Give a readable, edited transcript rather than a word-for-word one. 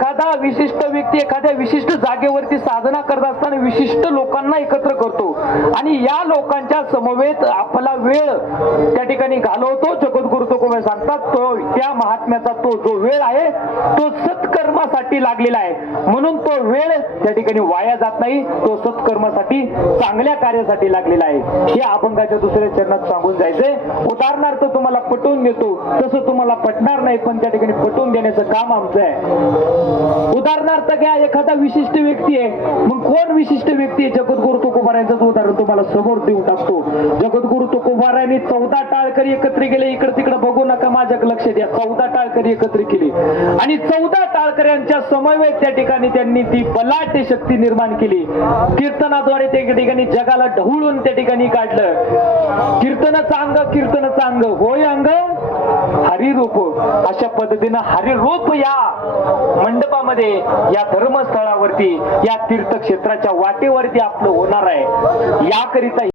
एखादा विशिष्ट व्यक्ती एखाद्या विशिष्ट जागेवरती साधना करत असताना विशिष्ट लोकांना एकत्र करतो आणि या लोकांच्या समवेत आपला वेळ त्या ठिकाणी घालवतो. जगद्गुरु तुकोबा सांगतात तो त्या महात्म्याचा तो जो वेळ आहे तो सत्कर्मासाठी लागलेला आहे, म्हणून तो वेळ त्या ठिकाणी वाया जात नाही, तो सत्कर्मासाठी चांगल्या कार्यासाठी लागलेला आहे. हे अभंगाच्या दुसऱ्या चरणात सांगून जायचंय. उदाहरणार्थ तुम्हाला पटवून देतो, तसं तुम्हाला पटणार नाही पण त्या ठिकाणी पटवून देण्याचं काम आमचं आहे. उदाहरणार्थ घ्या, एखादा विशिष्ट व्यक्ती आहे, मग कोण विशिष्ट व्यक्ती आहे? जगद्गुरु तुकोबारायांचं उदाहरण तुम्हाला समोर देऊन टाकतो. जगद्गुरु तुकोबारायांनी 14 टाळकरी एकत्र केले. इकडे तिकडे बघू नका, माझ्या लक्ष द्या. 14 टाळकरी एकत्र केली आणि 14 टाळकऱ्यांच्या समवेत त्या ठिकाणी त्यांनी ती बलाढ्य शक्ती निर्माण केली. कीर्तनाद्वारे त्या ठिकाणी जगाला ढवळून त्या ठिकाणी काढलं. कीर्तनाचं अंग होय अंग हरिरूप. अशा पद्धतीनं हरिरूप या मंडपामध्ये, या धर्मस्थळावरती, या तीर्थक्षेत्राच्या वाटेवरती आपलं होणार आहे. याकरिता